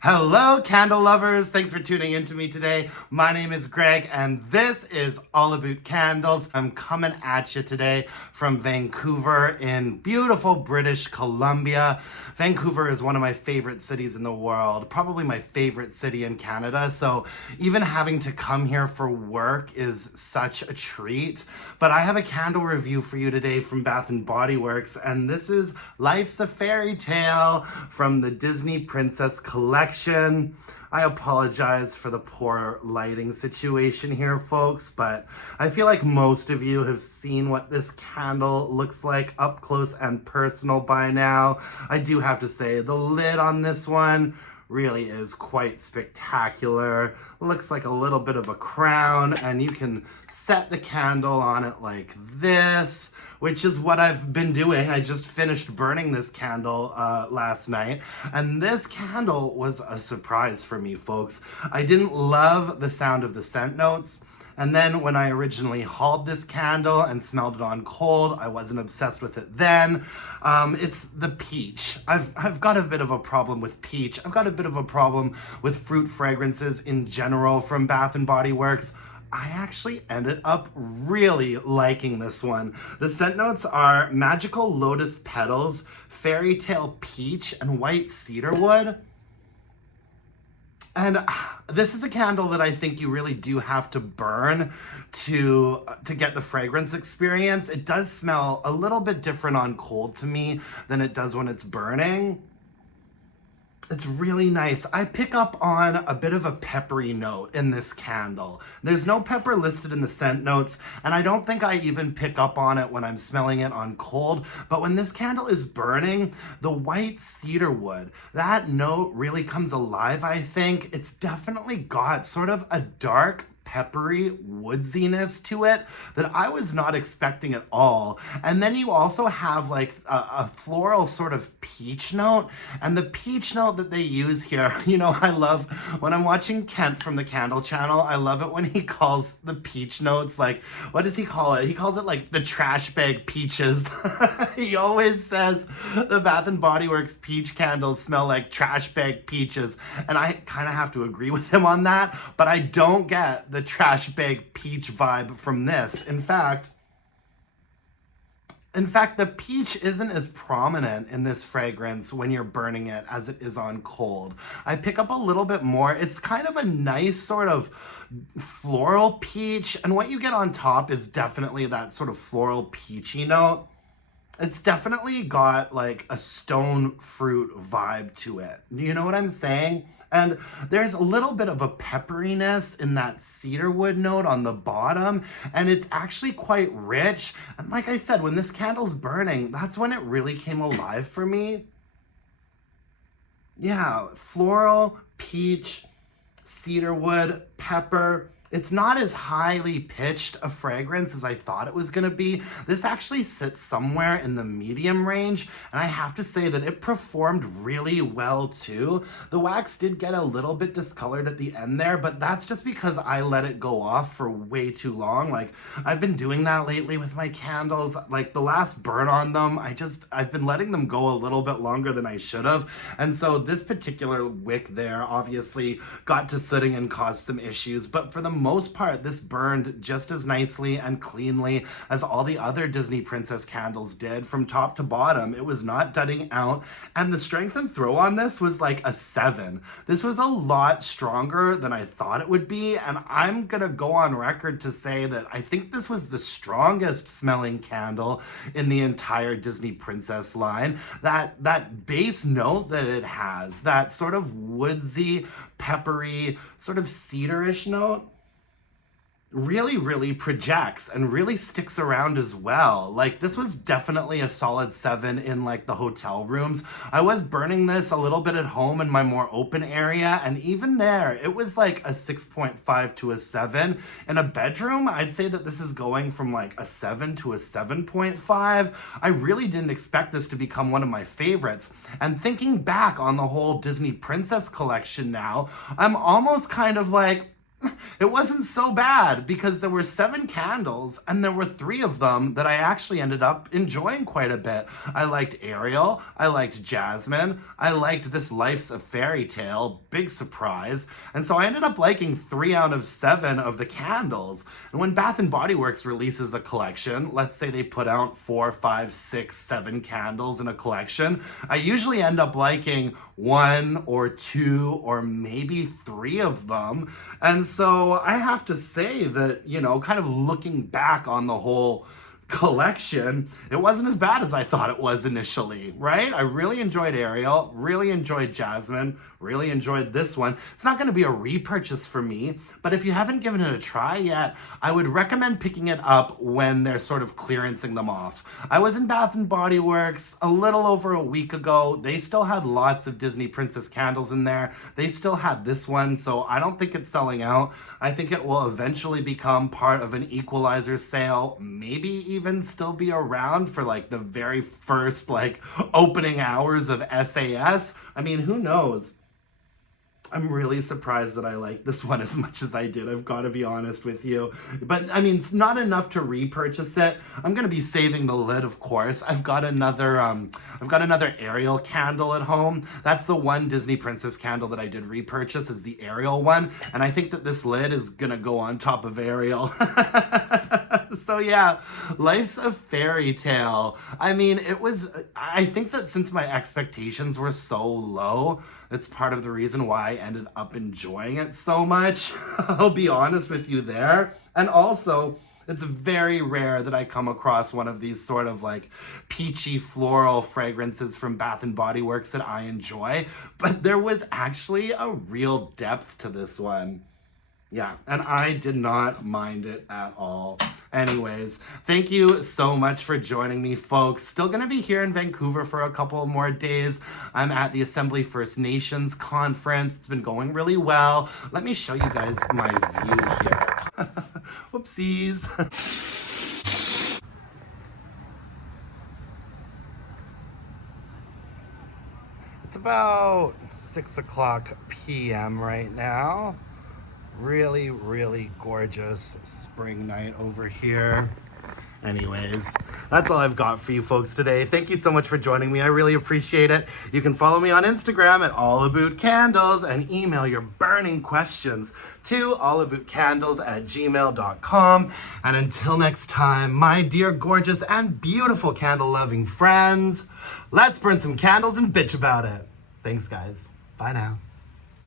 Hello, candle lovers. Thanks for tuning in to me today. My name is Greg, and this is All About Candles. I'm coming at you today from Vancouver in beautiful British Columbia. Vancouver is one of my favorite cities in the world, probably my favorite city in Canada. So even having to come here for work is such a treat. But I have a candle review for you today from Bath & Body Works, and this is Life's a Fairy Tale from the Disney Princess Collection. I apologize for the poor lighting situation here, folks, but I feel like most of you have seen what this candle looks like up close and personal by now. I do have to say, the lid on this one really is quite spectacular. Looks like a little bit of a crown, and you can set the candle on it like this, which is what I've been doing. I just finished burning this candle last night, and this candle was a surprise for me, folks. I didn't love the sound of the scent notes, and then when I originally hauled this candle and smelled it on cold, I wasn't obsessed with it then. It's the peach. I've got a bit of a problem with peach. I've got a bit of a problem with fruit fragrances in general from Bath & Body Works. I actually ended up really liking this one. The scent notes are magical lotus petals, fairytale peach, and white cedarwood. And this is a candle that I think you really do have to burn to get the fragrance experience. It does smell a little bit different on cold to me than it does when it's burning. It's really nice. I pick up on a bit of a peppery note in this candle. There's no pepper listed in the scent notes, and I don't think I even pick up on it when I'm smelling it on cold, but when this candle is burning, the white cedarwood, that note really comes alive, I think. It's definitely got sort of a dark, peppery woodsiness to it that I was not expecting at all. And then you also have like a floral sort of peach note, and the peach note that they use here, you know, I love when I'm watching Kent from the Candle Channel, I love it when he calls the peach notes, like, what does he call it? He calls it like the trash bag peaches. He always says the Bath & Body Works peach candles smell like trash bag peaches, and I kind of have to agree with him on that, but I don't get the trash bag peach vibe from this. In fact, the peach isn't as prominent in this fragrance when you're burning it as it is on cold. I pick up a little bit more. It's kind of a nice sort of floral peach, and what you get on top is definitely that sort of floral peachy note. It's definitely got like a stone fruit vibe to it. You know what I'm saying? And there's a little bit of a pepperiness in that cedarwood note on the bottom, and it's actually quite rich. And like I said, when this candle's burning, that's when it really came alive for me. Yeah, floral, peach, cedarwood, pepper. It's not as highly pitched a fragrance as I thought it was gonna be. This actually sits somewhere in the medium range, and I have to say that it performed really well too. The wax did get a little bit discolored at the end there, but that's just because I let it go off for way too long. Like, I've been doing that lately with my candles. Like, the last burn on them, I've been letting them go a little bit longer than I should have. And so this particular wick there obviously got to sitting and caused some issues, but for the most part, this burned just as nicely and cleanly as all the other Disney Princess candles did from top to bottom. It was not dudding out, and the strength and throw on this was like a 7. This was a lot stronger than I thought it would be, and I'm gonna go on record to say that I think this was the strongest smelling candle in the entire Disney Princess line. That base note that it has, that sort of woodsy, peppery, sort of cedarish note, really projects and really sticks around as well. Like, this was definitely a solid 7 in like the hotel rooms. I was burning this a little bit at home in my more open area, and even there it was like a 6.5 to a 7. In a bedroom, I'd say that this is going from like a 7 to a 7.5. I really didn't expect this to become one of my favorites, and thinking back on the whole Disney Princess collection now, I'm almost kind of like, it wasn't so bad because there were 7 candles and there were 3 of them that I actually ended up enjoying quite a bit. I liked Ariel, I liked Jasmine, I liked this Life's a Fairytale, big surprise. And so I ended up liking 3 out of 7 of the candles. And when Bath & Body Works releases a collection, let's say they put out 4, 5, 6, 7 candles in a collection, I usually end up liking 1 or 2 or maybe 3 of them. And so I have to say that, you know, kind of looking back on the whole collection, it wasn't as bad as I thought it was initially, right? I really enjoyed Ariel, really enjoyed Jasmine, really enjoyed this one. It's not going to be a repurchase for me, but if you haven't given it a try yet, I would recommend picking it up when they're sort of clearancing them off. I was in Bath & Body Works a little over a week ago. They still had lots of Disney Princess candles in there. They still had this one, so I don't think it's selling out. I think it will eventually become part of an equalizer sale, maybe even still be around for like the very first like opening hours of SAS. I mean, who knows? I'm really surprised that I like this one as much as I did, I've got to be honest with you. But I mean, it's not enough to repurchase it. I'm going to be saving the lid, of course. I've got another Ariel candle at home. That's the one Disney Princess candle that I did repurchase, is the Ariel one. And I think that this lid is going to go on top of Ariel. So yeah, Life's a Fairytale. I mean, I think that since my expectations were so low, it's part of the reason why I ended up enjoying it so much. I'll be honest with you there. And also, it's very rare that I come across one of these sort of like peachy floral fragrances from Bath & Body Works that I enjoy, but there was actually a real depth to this one. Yeah, and I did not mind it at all. Anyways, thank you so much for joining me, folks. Still gonna be here in Vancouver for a couple more days. I'm at the Assembly First Nations conference. It's been going really well. Let me show you guys my view here. Whoopsies. It's about 6:00 p.m. right now. Really, really gorgeous spring night over here. Anyways, that's all I've got for you folks today. Thank you so much for joining me. I really appreciate it. You can follow me on Instagram at allaboutcandles and email your burning questions to allaboutcandles@gmail.com. And until next time, my dear, gorgeous, and beautiful candle-loving friends, let's burn some candles and bitch about it. Thanks, guys. Bye now.